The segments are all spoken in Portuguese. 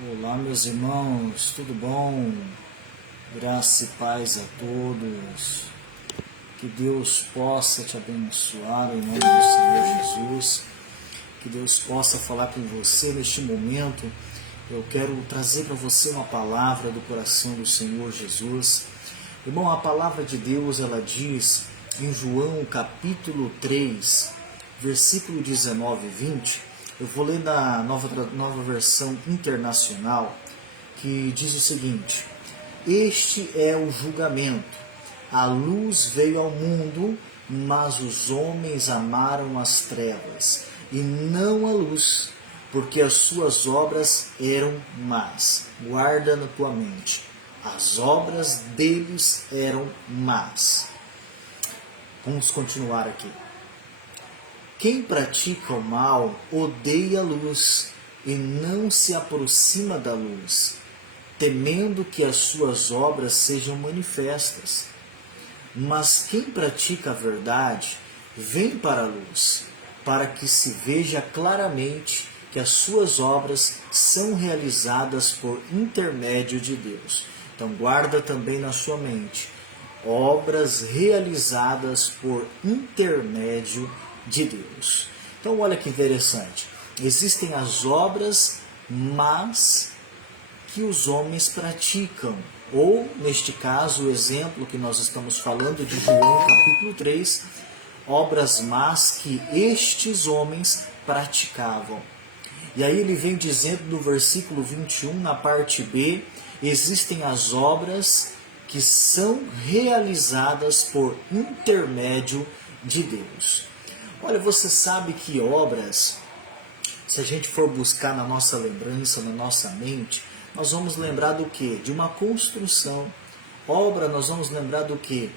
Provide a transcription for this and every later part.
Olá, meus irmãos, tudo bom? Graça e paz a todos. Que Deus possa te abençoar em nome do Senhor Jesus. Que Deus possa falar com você neste momento. Eu quero trazer para você uma palavra do coração do Senhor Jesus. Irmão, a palavra de Deus, ela diz em João capítulo 3, versículo 19 e 20. Eu vou ler na nova versão internacional, que diz o seguinte: Este é o julgamento. A luz veio ao mundo, mas os homens amaram as trevas, e não a luz, porque as suas obras eram más. Guarda na tua mente. As obras deles eram más. Vamos continuar aqui. Quem pratica o mal odeia a luz e não se aproxima da luz, temendo que as suas obras sejam manifestas. Mas quem pratica a verdade vem para a luz, para que se veja claramente que as suas obras são realizadas por intermédio de Deus. Então guarda também na sua mente, obras realizadas por intermédio de Deus. Então olha que interessante, existem as obras más que os homens praticam, ou neste caso o exemplo que nós estamos falando de João capítulo 3, obras más que estes homens praticavam. E aí ele vem dizendo no versículo 21, na parte B, existem as obras que são realizadas por intermédio de Deus. Olha, você sabe que obras, se a gente for buscar na nossa lembrança, na nossa mente, nós vamos lembrar do quê? De uma construção. Obra, nós vamos lembrar do quê?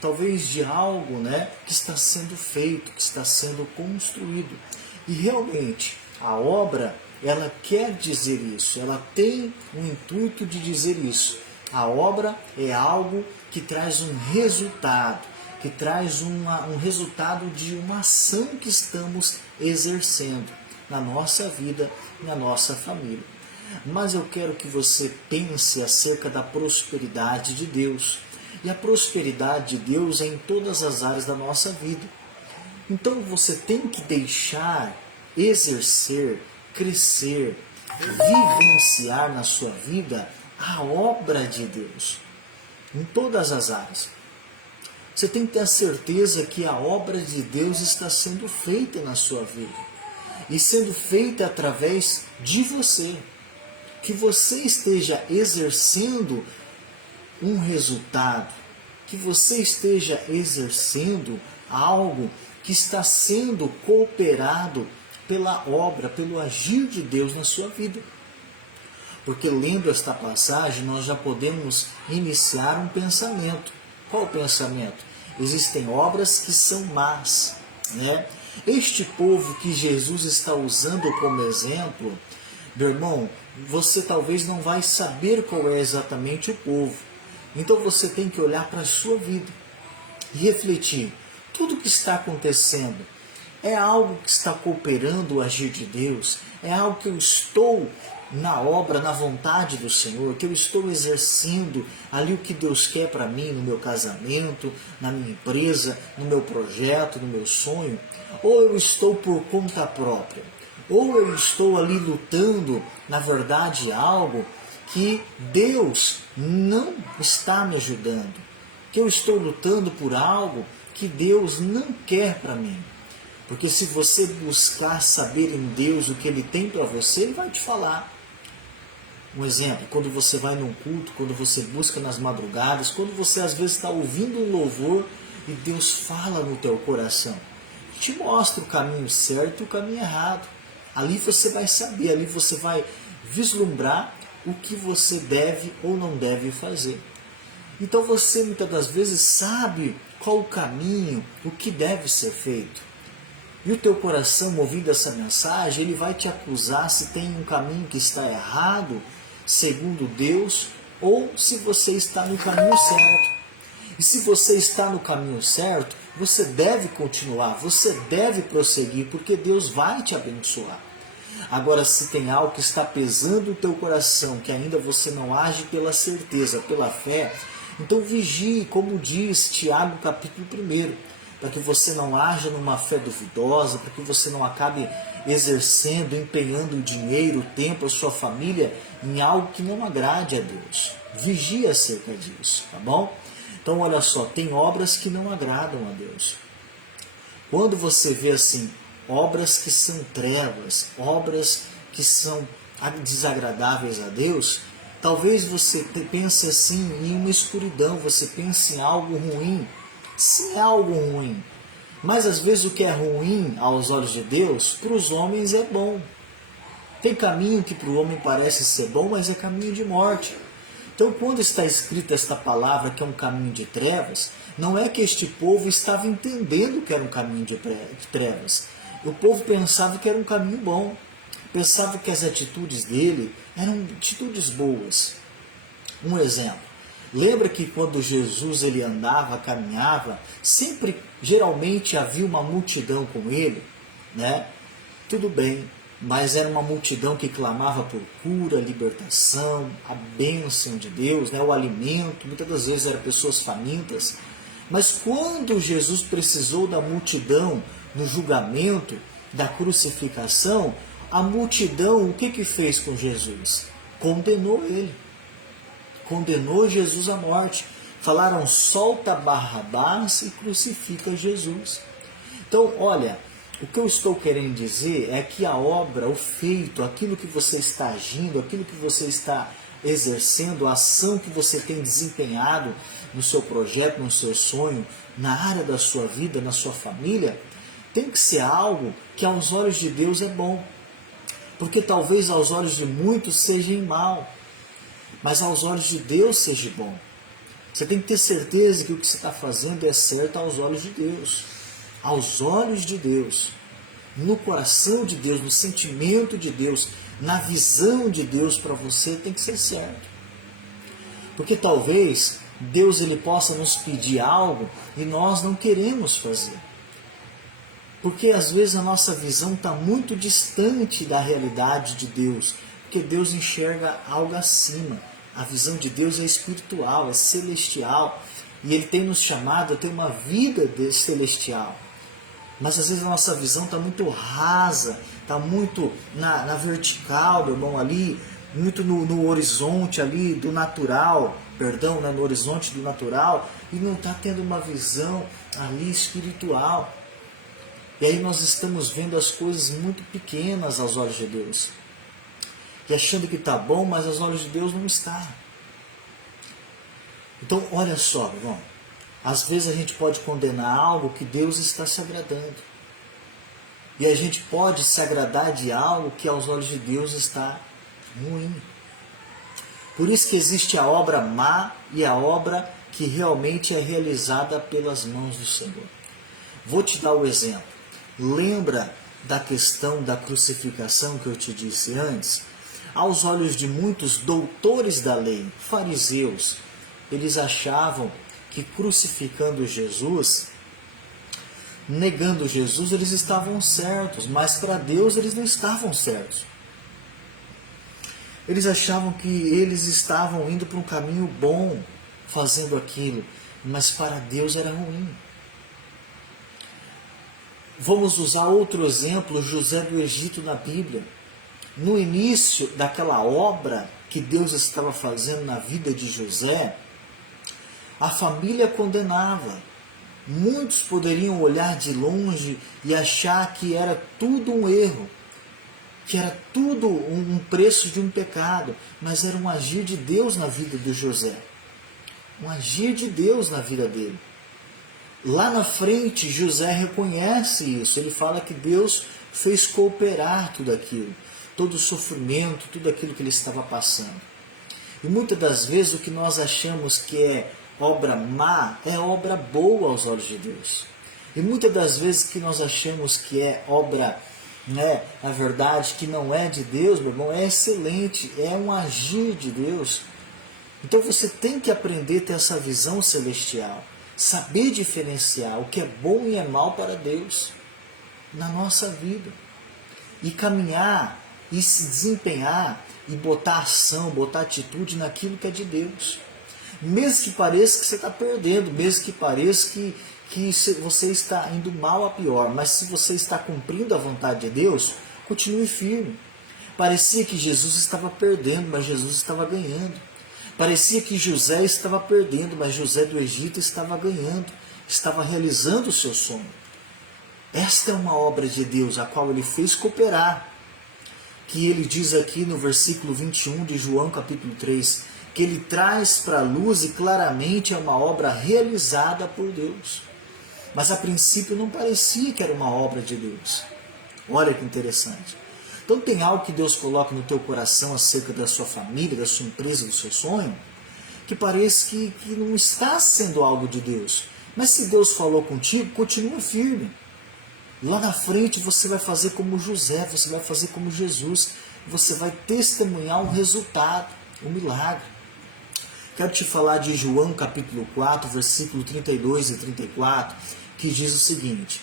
Talvez de algo, que está sendo feito, que está sendo construído. E realmente, a obra, ela quer dizer isso, ela tem o intuito de dizer isso. A obra é algo que traz um resultado, que traz um resultado de uma ação que estamos exercendo na nossa vida, na nossa família. Mas eu quero que você pense acerca da prosperidade de Deus. E a prosperidade de Deus é em todas as áreas da nossa vida. Então você tem que deixar exercer, crescer, vivenciar na sua vida a obra de Deus, em todas as áreas. Você tem que ter a certeza que a obra de Deus está sendo feita na sua vida. E sendo feita através de você. Que você esteja exercendo um resultado. Que você esteja exercendo algo que está sendo cooperado pela obra, pelo agir de Deus na sua vida. Porque lendo esta passagem, nós já podemos iniciar um pensamento. Qual o pensamento? Existem obras que são más, Este povo que Jesus está usando como exemplo, meu irmão, você talvez não vai saber qual é exatamente o povo. Então você tem que olhar para a sua vida e refletir. Tudo que está acontecendo é algo que está cooperando o agir de Deus? É algo que eu estou na obra, na vontade do Senhor, que eu estou exercendo ali o que Deus quer para mim, no meu casamento, na minha empresa, no meu projeto, no meu sonho? Ou eu estou por conta própria? Ou eu estou ali lutando, na verdade, algo que Deus não está me ajudando? Que eu estou lutando por algo que Deus não quer para mim? Porque se você buscar saber em Deus o que Ele tem para você, Ele vai te falar. Um exemplo, quando você vai num culto, quando você busca nas madrugadas, quando você às vezes está ouvindo um louvor e Deus fala no teu coração, te mostra o caminho certo e o caminho errado. Ali você vai saber, ali você vai vislumbrar o que você deve ou não deve fazer. Então você muitas das vezes sabe qual o caminho, o que deve ser feito. E o teu coração, ouvindo essa mensagem, ele vai te acusar se tem um caminho que está errado, segundo Deus, ou se você está no caminho certo. E se você está no caminho certo, você deve continuar, você deve prosseguir, porque Deus vai te abençoar. Agora, se tem algo que está pesando o teu coração, que ainda você não age pela certeza, pela fé, então vigie, como diz Tiago capítulo 1, para que você não haja numa fé duvidosa, para que você não acabe exercendo, empenhando o dinheiro, o tempo, a sua família em algo que não agrade a Deus. Vigie acerca disso, tá bom? Então olha só, tem obras que não agradam a Deus. Quando você vê assim, obras que são trevas, obras que são desagradáveis a Deus, talvez você pense assim em uma escuridão, você pense em algo ruim. Sim, é algo ruim. Mas às vezes o que é ruim aos olhos de Deus, para os homens é bom. Tem caminho que para o homem parece ser bom, mas é caminho de morte. Então, quando está escrita esta palavra que é um caminho de trevas, não é que este povo estava entendendo que era um caminho de trevas. O povo pensava que era um caminho bom. Pensava que as atitudes dele eram atitudes boas. Um exemplo. Lembra que quando Jesus ele andava, caminhava, sempre, geralmente havia uma multidão com ele, né? Tudo bem, mas era uma multidão que clamava por cura, libertação, a bênção de Deus, né? O alimento, muitas das vezes eram pessoas famintas. Mas quando Jesus precisou da multidão no julgamento, da crucificação, a multidão, o que fez com Jesus? Condenou ele. Condenou Jesus à morte. Falaram, solta Barrabás e crucifica Jesus. Então, olha, o que eu estou querendo dizer é que a obra, o feito, aquilo que você está agindo, aquilo que você está exercendo, a ação que você tem desempenhado no seu projeto, no seu sonho, na área da sua vida, na sua família, tem que ser algo que aos olhos de Deus é bom. Porque talvez aos olhos de muitos seja mal, mas aos olhos de Deus seja bom. Você tem que ter certeza que o que você está fazendo é certo aos olhos de Deus. Aos olhos de Deus, no coração de Deus, no sentimento de Deus, na visão de Deus para você, tem que ser certo. Porque talvez Deus ele possa nos pedir algo e nós não queremos fazer. Porque às vezes a nossa visão está muito distante da realidade de Deus. Porque Deus enxerga algo acima. A visão de Deus é espiritual, é celestial. E Ele tem nos chamado a ter uma vida celestial. Mas às vezes a nossa visão está muito rasa, está muito na vertical, meu irmão, ali, muito no horizonte ali do natural, perdão, no horizonte do natural, e não está tendo uma visão ali espiritual. E aí nós estamos vendo as coisas muito pequenas aos olhos de Deus. E achando que está bom, mas aos olhos de Deus não está. Então, olha só, irmão. Às vezes a gente pode condenar algo que Deus está se agradando. E a gente pode se agradar de algo que aos olhos de Deus está ruim. Por isso que existe a obra má e a obra que realmente é realizada pelas mãos do Senhor. Vou te dar o exemplo. Lembra da questão da crucificação que eu te disse antes? Aos olhos de muitos doutores da lei, fariseus, eles achavam que crucificando Jesus, negando Jesus, eles estavam certos, mas para Deus eles não estavam certos. Eles achavam que eles estavam indo para um caminho bom, fazendo aquilo, mas para Deus era ruim. Vamos usar outro exemplo, José do Egito na Bíblia. No início daquela obra que Deus estava fazendo na vida de José, a família condenava. Muitos poderiam olhar de longe e achar que era tudo um erro, que era tudo um preço de um pecado, mas era um agir de Deus na vida de José. Um agir de Deus na vida dele. Lá na frente, José reconhece isso. Ele fala que Deus fez cooperar tudo aquilo, todo o sofrimento, tudo aquilo que ele estava passando. E muitas das vezes o que nós achamos que é obra má é obra boa aos olhos de Deus. E muitas das vezes que nós achamos que é obra, na verdade, que não é de Deus, meu irmão, é excelente, é um agir de Deus. Então você tem que aprender a ter essa visão celestial. Saber diferenciar o que é bom e é mal para Deus na nossa vida. E caminhar e se desempenhar e botar ação, botar atitude naquilo que é de Deus. Mesmo que pareça que você está perdendo, mesmo que pareça que você está indo mal a pior, mas se você está cumprindo a vontade de Deus, continue firme. Parecia que Jesus estava perdendo, mas Jesus estava ganhando. Parecia que José estava perdendo, mas José do Egito estava ganhando, estava realizando o seu sonho. Esta é uma obra de Deus, a qual ele fez cooperar, que ele diz aqui no versículo 21 de João capítulo 3, que ele traz para a luz e claramente é uma obra realizada por Deus. Mas a princípio não parecia que era uma obra de Deus. Olha que interessante. Então tem algo que Deus coloca no teu coração acerca da sua família, da sua empresa, do seu sonho, que parece que não está sendo algo de Deus. Mas se Deus falou contigo, continua firme. Lá na frente você vai fazer como José, você vai fazer como Jesus, você vai testemunhar um resultado, um milagre. Quero te falar de João capítulo 4, versículo 32 e 34, que diz o seguinte: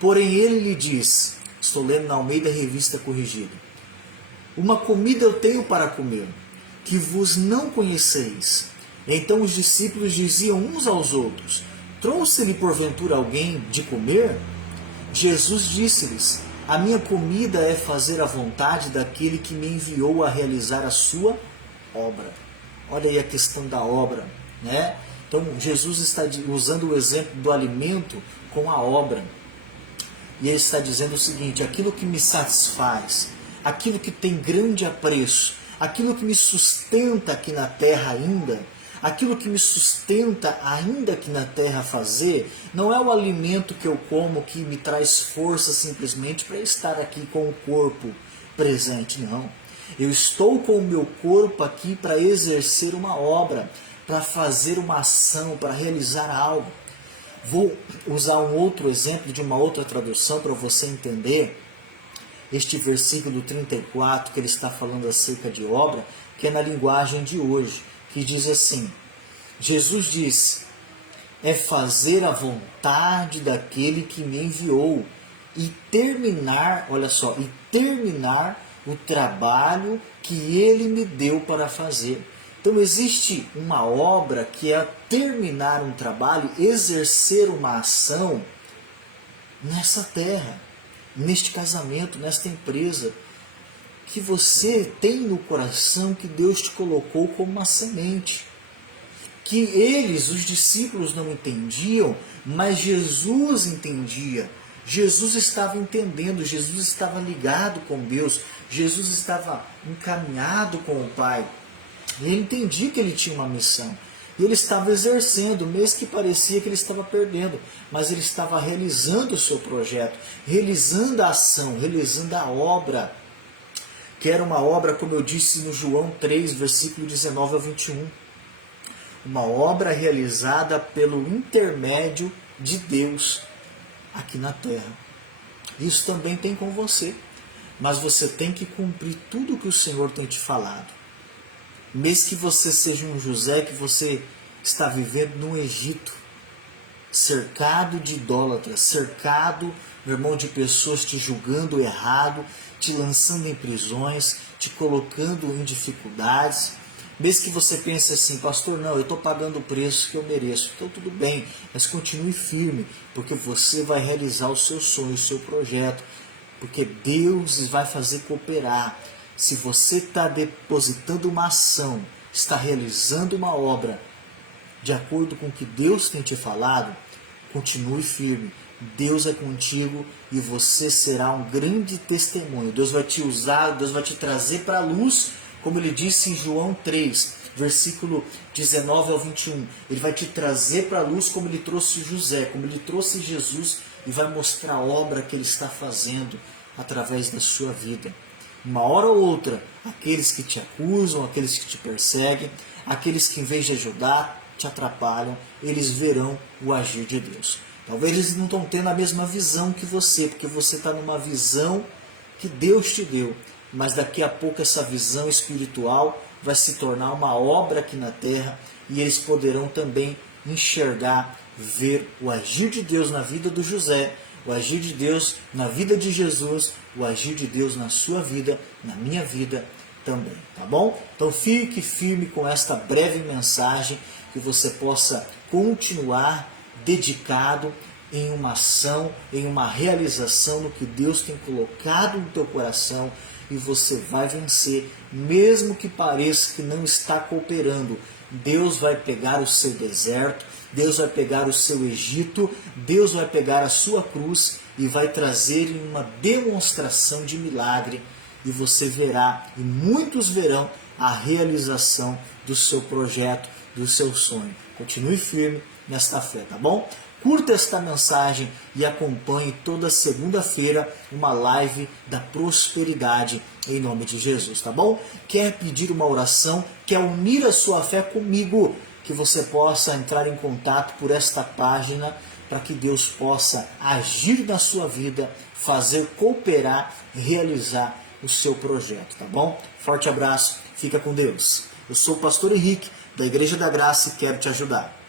porém ele lhe diz, estou lendo na Almeida Revista Corrigida, uma comida eu tenho para comer, que vos não conheceis. Então os discípulos diziam uns aos outros, trouxe-lhe porventura alguém de comer? Jesus disse-lhes, a minha comida é fazer a vontade daquele que me enviou a realizar a sua obra. Olha aí a questão da obra, né? Então Jesus está usando o exemplo do alimento com a obra. E ele está dizendo o seguinte, aquilo que me satisfaz, aquilo que tem grande apreço, aquilo que me sustenta aqui na terra ainda, aquilo que me sustenta ainda aqui na terra a fazer, não é o alimento que eu como que me traz força simplesmente para estar aqui com o corpo presente, não. Eu estou com o meu corpo aqui para exercer uma obra, para fazer uma ação, para realizar algo. Vou usar um outro exemplo de uma outra tradução para você entender este versículo 34 que ele está falando acerca de obra, que é na linguagem de hoje, que diz assim, Jesus disse, é fazer a vontade daquele que me enviou e terminar, olha só, e terminar o trabalho que ele me deu para fazer. Então existe uma obra que é terminar um trabalho, exercer uma ação nessa terra, neste casamento, nesta empresa, que você tem no coração, que Deus te colocou como uma semente. Que eles, os discípulos, não entendiam, mas Jesus entendia. Jesus estava entendendo, Jesus estava ligado com Deus, Jesus estava encaminhado com o Pai. Ele entendia que ele tinha uma missão. E ele estava exercendo, mesmo que parecia que ele estava perdendo. Mas ele estava realizando o seu projeto, realizando a ação, realizando a obra. Que era uma obra, como eu disse no João 3, versículo 19 a 21. Uma obra realizada pelo intermédio de Deus aqui na terra. Isso também tem com você. Mas você tem que cumprir tudo o que o Senhor tem te falado. Mesmo que você seja um José, que você está vivendo no Egito, cercado de idólatras, cercado, meu irmão, de pessoas te julgando errado, te lançando em prisões, te colocando em dificuldades. Mesmo que você pense assim, pastor, não, eu estou pagando o preço que eu mereço. Então tudo bem, mas continue firme, porque você vai realizar o seu sonho, o seu projeto, porque Deus vai fazer cooperar. Se você está depositando uma ação, está realizando uma obra, de acordo com o que Deus tem te falado, continue firme. Deus é contigo e você será um grande testemunho. Deus vai te usar, Deus vai te trazer para a luz, como ele disse em João 3, versículo 19 ao 21. Ele vai te trazer para a luz como ele trouxe José, como ele trouxe Jesus, e vai mostrar a obra que ele está fazendo através da sua vida. Uma hora ou outra, aqueles que te acusam, aqueles que te perseguem, aqueles que em vez de ajudar, te atrapalham, eles verão o agir de Deus. Talvez eles não estão tendo a mesma visão que você, porque você está numa visão que Deus te deu. Mas daqui a pouco essa visão espiritual vai se tornar uma obra aqui na terra e eles poderão também enxergar, ver o agir de Deus na vida do José, o agir de Deus na vida de Jesus, o agir de Deus na sua vida, na minha vida também, tá bom? Então fique firme com esta breve mensagem, que você possa continuar dedicado em uma ação, em uma realização no que Deus tem colocado no teu coração, e você vai vencer, mesmo que pareça que não está cooperando. Deus vai pegar o seu deserto, Deus vai pegar o seu Egito, Deus vai pegar a sua cruz e vai trazer uma demonstração de milagre, e você verá, e muitos verão, a realização do seu projeto, do seu sonho. Continue firme nesta fé, tá bom? Curta esta mensagem e acompanhe toda segunda-feira uma live da prosperidade em nome de Jesus, tá bom? Quer pedir uma oração, quer unir a sua fé comigo, que você possa entrar em contato por esta página, para que Deus possa agir na sua vida, fazer cooperar, realizar o seu projeto, tá bom? Forte abraço, fica com Deus. Eu sou o pastor Henrique, da Igreja da Graça, e quero te ajudar.